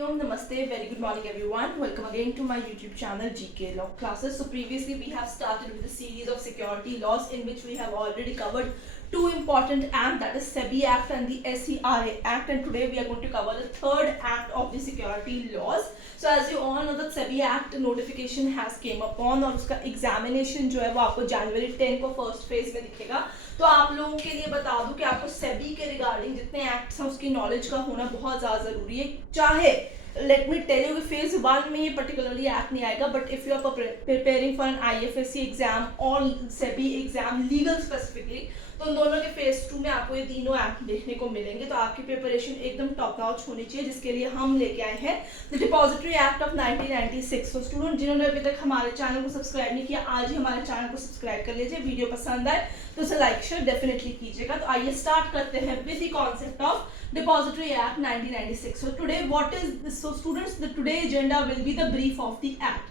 Om, Namaste, very good morning everyone. Welcome again to my YouTube channel GK Law Classes. So previously we have started with a series of security laws in which we have already covered two important acts, that is SEBI Act and the SERA Act, and today we are going to cover the third act of the security laws. So as you all know that SEBI Act notification has came upon और उसका examination जो है वो आपको जनवरी 10 को first phase में दिखेगा. तो आप लोगों के लिए बता दूं कि आपको सेबी के रिगार्डिंग जितने एक्ट्स हैं उसकी नॉलेज का होना बहुत ज़्यादा ज़रूरी है. चाहे लेट मी टेल यू कि फेज 1 में ये पर्टिकुलरली एक्ट नहीं आएगा, but if you are preparing for an IFSC exam और सेबी एग्जाम लीगल स्पेसिफिकली, तो उन दोनों के फेज 2 में आपको ये तीनों एक्ट देखने को मिलेंगे. तो आपकी प्रिपरेशन एकदम टॉप नॉच होनी चाहिए, जिसके लिए हम लेके आए हैं द डिपॉजिटरी एक्ट ऑफ 1996. तो स्टूडेंट जिन्होंने अभी तक हमारे चैनल को सब्सक्राइब नहीं किया, आज ही हमारे चैनल को सब्सक्राइब कर लीजिए. वीडियो पसंद आए तो उसे लाइक शेयर डेफिनेटली कीजिएगा. तो आइए स्टार्ट करते हैं with the concept of depository act 1996. So today what is this? So students, the today agenda will be the brief of the act.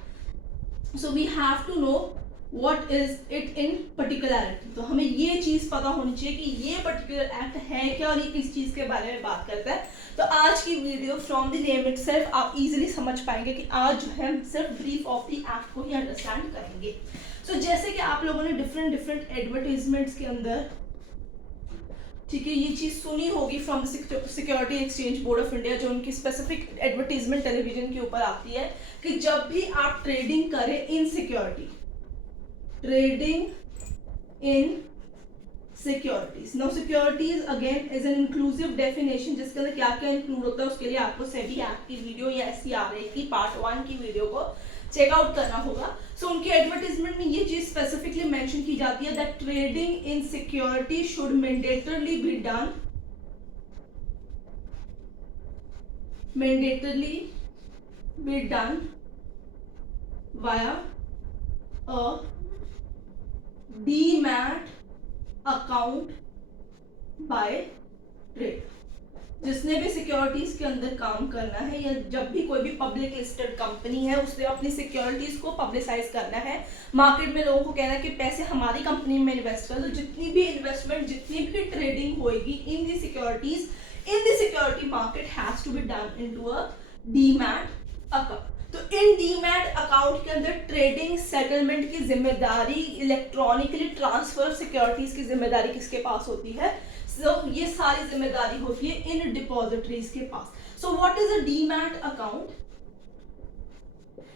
So we have to know what is it in particularity. तो हमें ये चीज़ पता होनी चाहिए कि ये particular act है क्या और ये किस चीज़ के बारे में बात करता है. तो आज की video from the name itself आप इजीली समझ पाएंगे कि आज जो है हम सिर्फ ब्रीफ ऑफ द एक्ट को ही अंडरस्टैंड करेंगे. सो जैसे कि आप लोगों ने डिफरेंट एडवर्टीजमेंट्स के अंदर, ठीक है, ये चीज़ सुनी होगी from security exchange board of India, जो उनकी स्पेसिफिक एडवर्टीजमेंट टेलीविजन के ऊपर आती है कि जब भी आप ट्रेडिंग करें इन security, trading in securities. Now securities again is an inclusive definition, जिसके अंदर क्या क्या इंक्लूड होता है उसके लिए आपको सेबी एक्ट की वीडियो या SERA की पार्ट 1 की वीडियो को चेकआउट करना होगा. सो उनकी एडवर्टीजमेंट में ये चीज स्पेसिफिकली मेंशन की जाती है that trading in security should mandatorily be done via a demat account by trade. जिसने भी सिक्योरिटीज के अंदर काम करना है या जब भी कोई भी पब्लिक लिस्टेड कंपनी है उसने अपनी सिक्योरिटीज को पब्लिसाइज करना है, मार्केट में लोगों को कहना है कि पैसे हमारी कंपनी में इन्वेस्ट कर, तो जितनी भी इन्वेस्टमेंट, जितनी भी ट्रेडिंग होएगी in the securities in the security market has to be done into a demat account. तो इन डीमैट अकाउंट के अंदर ट्रेडिंग सेटलमेंट की जिम्मेदारी, इलेक्ट्रॉनिकली ट्रांसफर सिक्योरिटीज की जिम्मेदारी किसके पास होती है? So, ये सारी जिम्मेदारी होती है इन डिपॉजिटरीज के पास. So what is a demat account?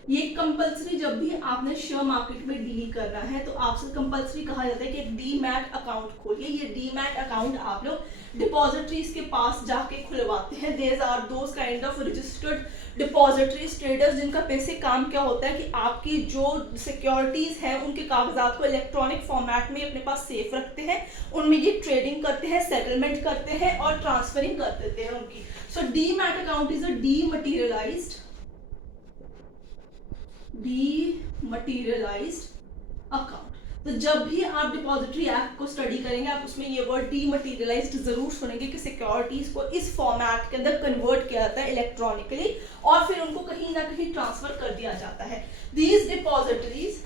ये कंपल्सरी जब भी आपने शेयर मार्केट में डील करना है तो आपसे कंपल्सरी कहा जाता है कि एक डीमैट अकाउंट खोलिए. ये डीमैट अकाउंट आप लोग डिपॉजिटरीज के पास जाके खुलवाते हैं. There are those kind of registered depositories traders जिनका बेसिक काम क्या होता है कि आपकी जो सिक्योरिटीज हैं उनके कागजात को इलेक्ट्रॉनिक फॉर्मेट में अपने पास सेफ रखते हैं, उनमें ये ट्रेडिंग करते हैं, सेटलमेंट करते हैं और ट्रांसफरिंग कर देते हैं उनकी. So demat account is a dematerialized account. तो जब भी आप डिपॉजिटरी एक्ट को स्टडी करेंगे आप उसमें ये वर्ड डीमटेरियलाइज्ड जरूर सुनेंगे कि सिक्योरिटीज को इस फॉर्मेट के अंदर कन्वर्ट किया जाता है इलेक्ट्रॉनिकली और फिर उनको कहीं ना कहीं ट्रांसफर कर दिया जाता है. दीज डिपॉजिटरीज,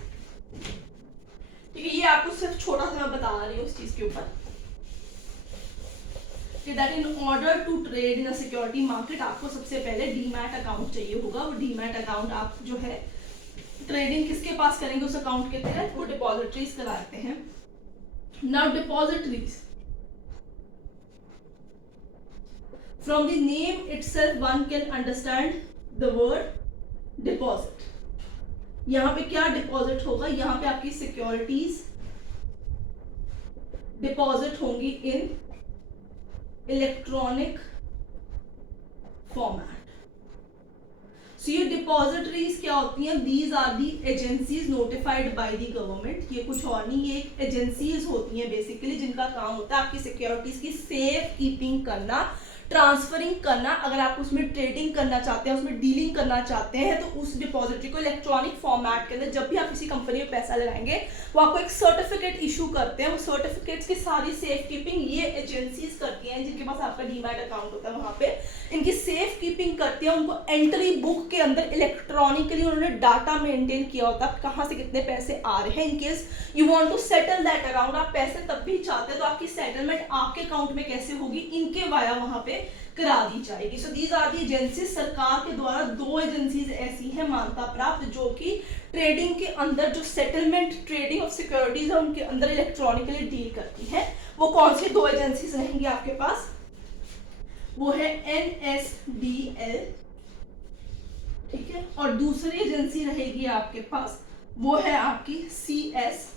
ठीक है, ये आपको सिर्फ छोटा सा मैं बता रही हूँ उस चीज के ऊपर कि that in order to trade in a security market आपको सबसे पहले डीमैट अकाउंट चाहिए होगा. वो डीमैट अकाउंट आप जो है ट्रेडिंग किसके पास करेंगे उस अकाउंट के तहत? वो डिपॉजिटरीज कराते हैं. Now depositories, from the name itself one can understand the word deposit. यहां पे क्या डिपॉजिट होगा? यहां पे आपकी सिक्योरिटीज डिपॉजिट होंगी इन इलेक्ट्रॉनिक फॉर्मेट. सो ये डिपॉजिटरीज क्या होती हैं? These are the agencies notified by the government. ये कुछ और नहीं, ये एक एजेंसीज होती हैं बेसिकली जिनका काम होता है आपकी सिक्योरिटीज की सेफ कीपिंग करना, ट्रांसफरिंग करना. अगर आप उसमें ट्रेडिंग करना चाहते हैं, उसमें डीलिंग करना चाहते हैं, तो उस डिपॉजिटरी को इलेक्ट्रॉनिक फॉर्मेट के अंदर जब भी आप किसी कंपनी में पैसा लगाएंगे वो आपको एक सर्टिफिकेट इशू करते हैं. वो सर्टिफिकेट्स की सारी सेफ कीपिंग ये एजेंसीज करती हैं जिनके पास आपका डीमैट अकाउंट होता है. वहां पे इनकी सेफ कीपिंग करती है. उनको एंट्री बुक के अंदर इलेक्ट्रॉनिकली उन्होंने डाटा मेंटेन किया होता है कहाँ से कितने पैसे आ रहे हैं. In case you want to settle that account, आप पैसे तब भी चाहते हैं तो आपकी सेटलमेंट आपके अकाउंट में कैसे होगी? इनके वाया वहां पे करा दी जाएगी। So these are the agencies, सरकार के द्वारा 2 एजेंसीज ऐसी हैं मान्यता प्राप्त जो कि ट्रेडिंग के अंदर जो सेटलमेंट ट्रेडिंग ऑफ सिक्योरिटीज है उनके अंदर इलेक्ट्रॉनिकली डील करती हैं। वो कौन सी 2 एजेंसीज रहेंगी आपके पास? वो है NSDL, ठीक है, और दूसरी एजेंसी रहेगी आपके पास वो है आपकी CSDL।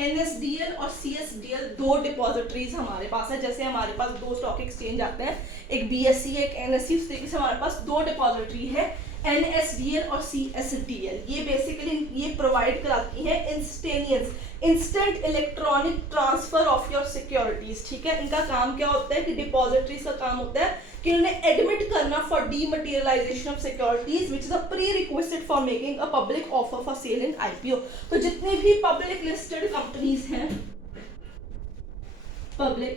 NSDL और CSDL 2 डिपॉजिटरीज हमारे पास है। जैसे हमारे पास 2 स्टॉक एक्सचेंज आते हैं, एक BSE एक NSE, उस तरीके से हमारे पास 2 डिपॉजिटरी है, NSDL और CSDL। ये बेसिकली ये प्रोवाइड कराती है instant electronic transfer of your securities, ठीक है। इनका काम क्या होता है कि डिपॉजिटरीज का काम होता है कि उन्हें एडमिट करना for dematerialization of securities which is a pre requested for making a public offer for cell in IPO। तो जितनी भी पब्लिक लिस्टेड कंपनीज हैं, पब्लिक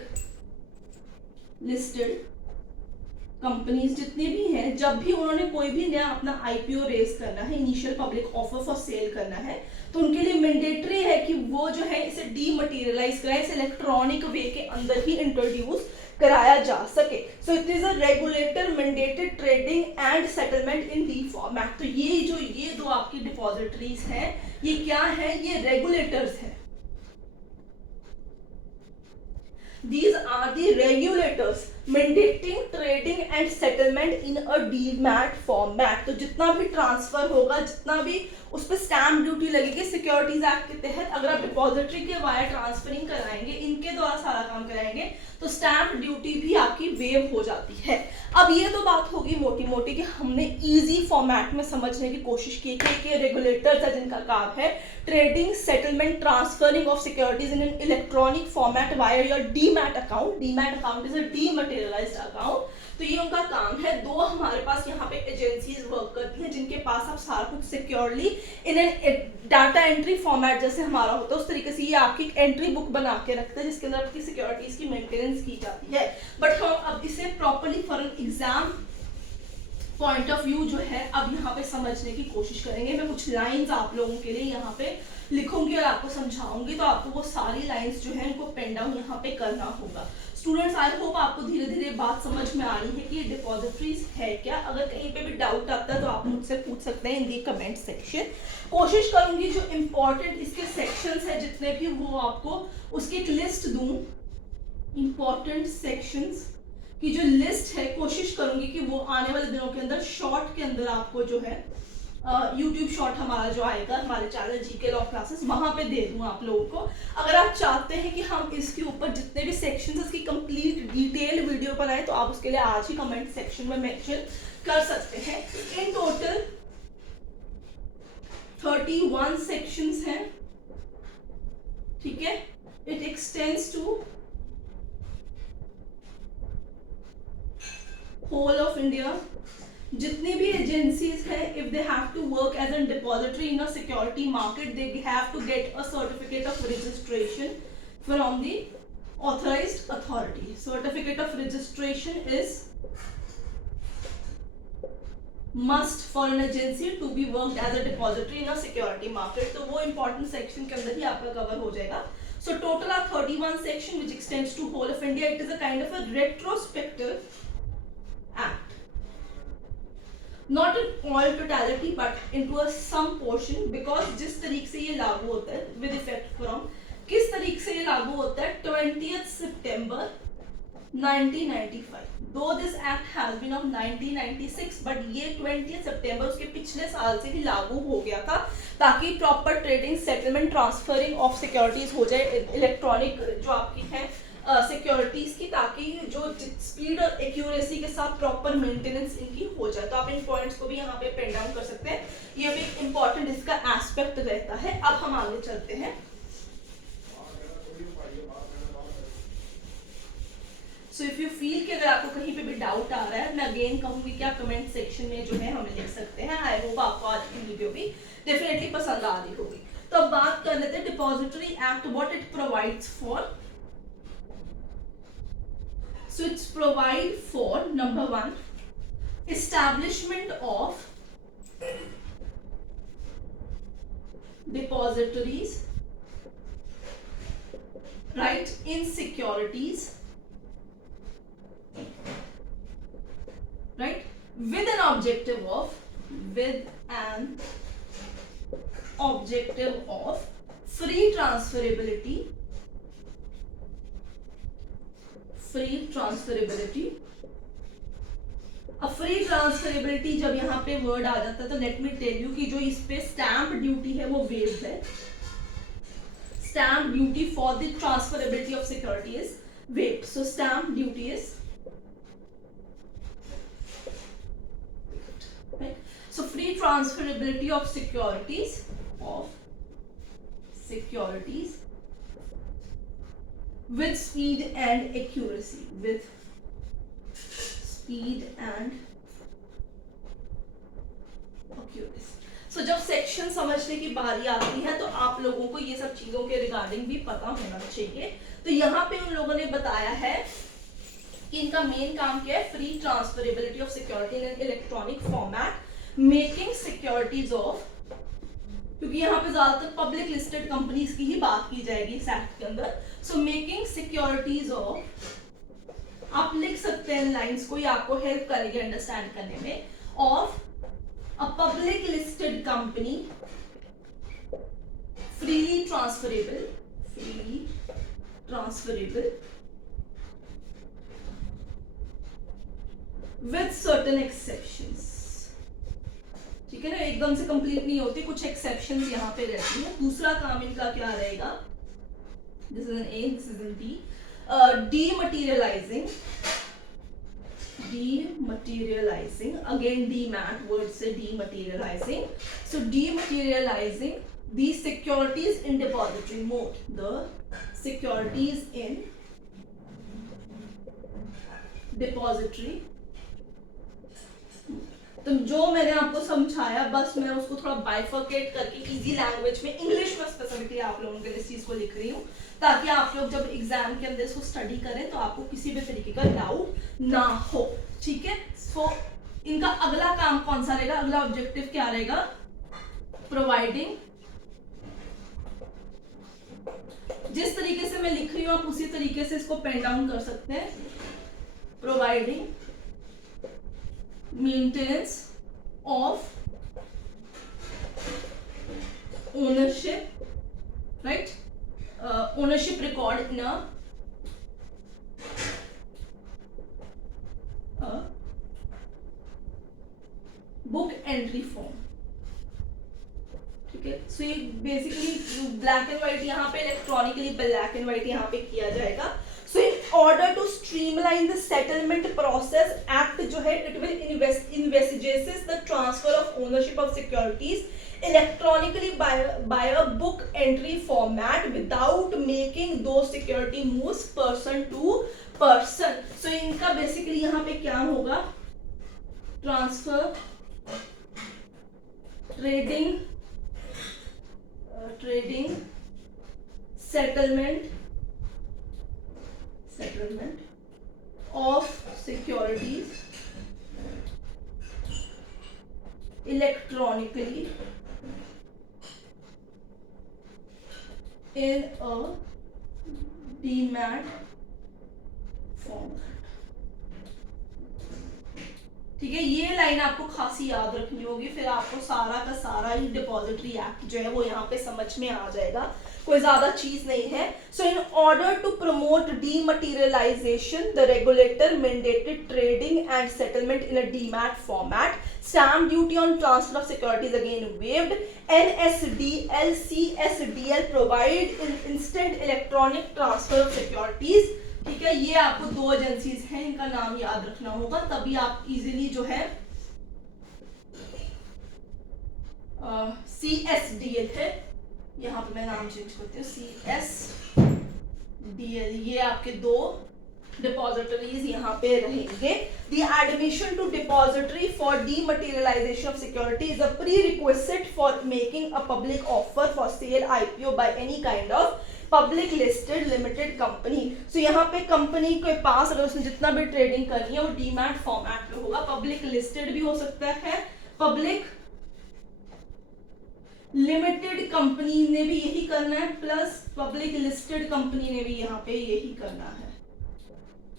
लिस्टेड कंपनीज जितनी भी हैं, जब भी उन्होंने कोई भी नया अपना IPO रेज करना है, initial public offer for cell करना है, तो उनके लिए मैंडेटरी है कि वो जो है इसे डीमटेरियलाइज कराए, इसे इलेक्ट्रॉनिक वे के अंदर ही इंट्रोड्यूस कराया जा सके। So it is a regulator mandated trading and settlement in D format. तो ये 2 आपकी डिपॉजिटरीज हैं, ये क्या है? ये रेगुलेटर्स हैं। These are the regulators mandating trading and settlement in a DMAT format। तो जितना भी ट्रांसफर होगा, जितना भी उस पर स्टैम्प ड्यूटी लगेगी सिक्योरिटीज एक्ट के तहत, अगर आप डिपॉजिटरी के वायर ट्रांसफरिंग कराएंगे, इनके द्वारा सारा काम कराएंगे, तो स्टैम्प ड्यूटी भी आपकी वेव हो जाती है। अब ये तो बात होगी मोटी मोटी कि हमने इजी फॉर्मेट में समझने की कोशिश की कि रेगुलेटर्स है जिनका काम है trading, settlement, transferring of securities in an electronic format via your demat account. Demat account is a dematerialized account. तो ये उनका काम है। 2 हमारे पास यहाँ पे एजेंसीज वर्क करती हैं जिनके पास आप सारा कुछ securely in an data entry format जैसे हमारा होता है उस तरीके से ये आपकी एंट्री बुक बना के रखते हैं जिसके अंदर आपकी सिक्योरिटीज की मेंटेनेंस की जाती है। बट हम अब इसे properly for an exam point of view जो है अब यहाँ पे समझने की कोशिश करेंगे। मैं कुछ लाइंस आप लोगों के लिए यहाँ पे लिखूंगी और आपको समझाऊंगी, तो आपको वो सारी लाइंस जो है इनको पेन डाउन यहाँ पे करना होगा। स्टूडेंट्स, आई होप आपको धीरे धीरे बात समझ में आ रही है कि ये डिपॉजिटरीज है क्या। अगर कहीं पे भी डाउट आता है तो आप मुझसे पूछ सकते हैं इन दी कमेंट सेक्शन। कोशिश करूंगी जो इम्पोर्टेंट इसके सेक्शंस है जितने भी वो आपको उसकी एक लिस्ट दूं। इम्पोर्टेंट सेक्शंस की जो लिस्ट है कोशिश करूंगी कि वो आने वाले दिनों के अंदर शॉर्ट के अंदर आपको जो है यूट्यूब शॉर्ट हमारा जो आएगा हमारे चैनल जीके लॉ क्लासेस वहां पे दे दूं आप लोगों को। अगर आप चाहते हैं कि हम इसके ऊपर जितने भी सेक्शंस इसकी कंप्लीट डिटेल वीडियो पर आए तो आप उसके लिए आज ही कमेंट सेक्शन में मेंशन कर सकते हैं। इन टोटल 31 सेक्शंस हैं, ठीक है। It extends to whole of India. जितनी भी एजेंसीज है if they have to work as an depository in a security market they have to get a certificate of registration from the authorized authority. Certificate of registration is must for an agency to be worked as a depository in a security market. तो वो important section के अंदर ही आपका cover हो जाएगा। So total are 31 section which extends to whole of India. It is a kind of a retrospective act. Not in all totality but into a some portion because जिस तरीके से ये लागू होता है with effect from किस तरीके से ये लागू होता है 20th September 1995. Though this act has been of 1996 but ये 20th September उसके पिछले साल से ही लागू हो गया था ताकि proper trading settlement transferring of securities हो जाए इलेक्ट्रॉनिक जो आपकी है सिक्योरिटीज की, ताकि जो स्पीड और एक्यूरेसी के साथ प्रॉपर मेंटेनेंस इनकी हो जाए। तो आप इन पॉइंट्स को भी यहाँ पे पेन डाउन कर सकते हैं। ये भी इम्पोर्टेंट इसका एस्पेक्ट रहता है। अब हम आगे चलते हैं। सो इफ यू फील कि अगर आपको कहीं पे भी डाउट आ रहा है मैं अगेन कहूंगी कि आप कमेंट सेक्शन में जो है हमें लिख सकते हैं। आई होप आपको आज की वीडियो भी डेफिनेटली पसंद आ रही होगी। तो अब बात कर लेते हैं depository act what it provides for. So it's provide for number 1 establishment of depositories right in securities with an objective of free transferability. अब फ्री ट्रांसफरेबिलिटी जब यहाँ पे वर्ड आ जाता है तो लेट मी टेल यू कि जो इस पे स्टैम्प ड्यूटी है वो वेव्ड है. Stamp duty for the transferability of security is waived. So stamp duty is so free transferability of securities with speed and accuracy. So जब सेक्शन समझने की बारी आती है तो आप लोगों को ये सब चीजों के रिगार्डिंग भी पता होना चाहिए. तो यहाँ पे उन लोगों ने बताया है कि इनका मेन काम क्या है, free transferability of security in electronic format, making securities of, क्योंकि यहाँ पे ज्यादातर पब्लिक लिस्टेड कंपनीज की ही बात की जाएगी इस एक्ट के अंदर. सो मेकिंग सिक्योरिटीज ऑफ, आप लिख सकते हैं लाइंस को, ये आपको हेल्प करेगी अंडरस्टैंड करने में. Of a public listed company freely transferable with certain exceptions. ठीक है ना, एकदम से कंप्लीट नहीं होती, कुछ एक्सेप्शंस यहाँ पे रहती है. दूसरा काम इनका क्या रहेगा, this is an A, this is an B. dematerializing, again demat word से dematerializing. So dematerializing the securities in depository mode, the securities in depository. तो जो मैंने आपको समझाया बस मैं उसको थोड़ा बाइफर्केट करके इजी लैंग्वेज में इंग्लिश में स्पेसिफिकली आप लोगों के लिए इस चीज को लिख रही हूँ, ताकि आप लोग जब एग्जाम के अंदर इसको स्टडी करें तो आपको किसी भी तरीके का डाउट ना हो. ठीक है. सो इनका अगला काम कौन सा रहेगा, अगला ऑब्जेक्टिव क्या रहेगा, प्रोवाइडिंग, जिस तरीके से मैं लिख रही हूँ आप उसी तरीके से इसको पेन डाउन कर सकते हैं. Providing maintenance of ownership, right? Ownership record in a book entry form. ठीक है. सो ये बेसिकली ब्लैक एंड व्हाइट, यहाँ पे इलेक्ट्रॉनिकली ब्लैक एंड व्हाइट यहाँ पे किया जाएगा. So in order to streamline the settlement process, Act जो है it will envisages the transfer of ownership of securities electronically by a book entry format without making those security moves person to person. So इनका basically यहाँ पे क्या होगा, transfer, trading, settlement of securities electronically in a demat format. ठीक है. ये line आपको खासी याद रखनी होगी, फिर आपको सारा का सारा ही डिपॉजिटरी एक्ट जो है वो यहाँ पे समझ में आ जाएगा, कोई ज्यादा चीज नहीं है. So in order to promote dematerialization the regulator mandated trading and settlement in a demat format. Stamp duty on transfer of securities again waived. NSDL CSDL provide instant electronic transfer of securities. ठीक है. ये आपको दो agencies हैं, इनका नाम याद रखना होगा, तभी आप इजीली जो है CSDL है, यहाँ पे मैं नाम चेंज करती हूँ, CSDL. ये आपके दो डिपॉजिटरीज यहाँ पे रहेंगे. The admission to depository for dematerialization of security is a prerequisite for making a public offer for sale IPO by any kind of public listed limited company. So यहाँ पे कंपनी के पास अगर उसने जितना भी ट्रेडिंग करनी है वो डीमैट फॉर्मेट में होगा. पब्लिक लिस्टेड भी हो सकता है, पब्लिक लिमिटेड कंपनी ने भी यही करना है, प्लस पब्लिक लिस्टेड कंपनी ने भी यहाँ पे यही करना है.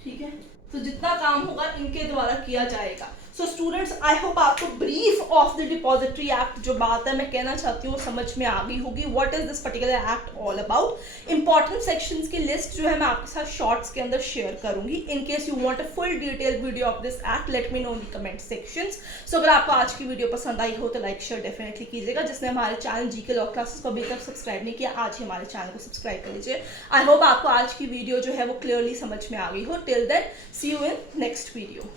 ठीक है. तो जितना काम होगा इनके द्वारा किया जाएगा. सो स्टूडेंट्स, आई होप आपको brief of the depository act जो बात है मैं कहना चाहती हूँ समझ में आ गई होगी. What is this particular act all about. Important sections की लिस्ट जो है मैं आपके साथ शॉर्ट्स के अंदर शेयर करूंगी. In case you want a full detail video of this act, let me know in the comment sections. So अगर आपको आज की वीडियो पसंद आई हो तो लाइक शेयर डेफिनेटली कीजिएगा. जिसने हमारे चैनल जीके लॉ क्लासेस को अभी तक सब्सक्राइब नहीं किया, आज ही हमारे चैनल को सब्सक्राइब कर लीजिए. आई होप आपको आज की वीडियो जो है वो क्लियरली समझ में आ गई हो. Till then, see you in next video.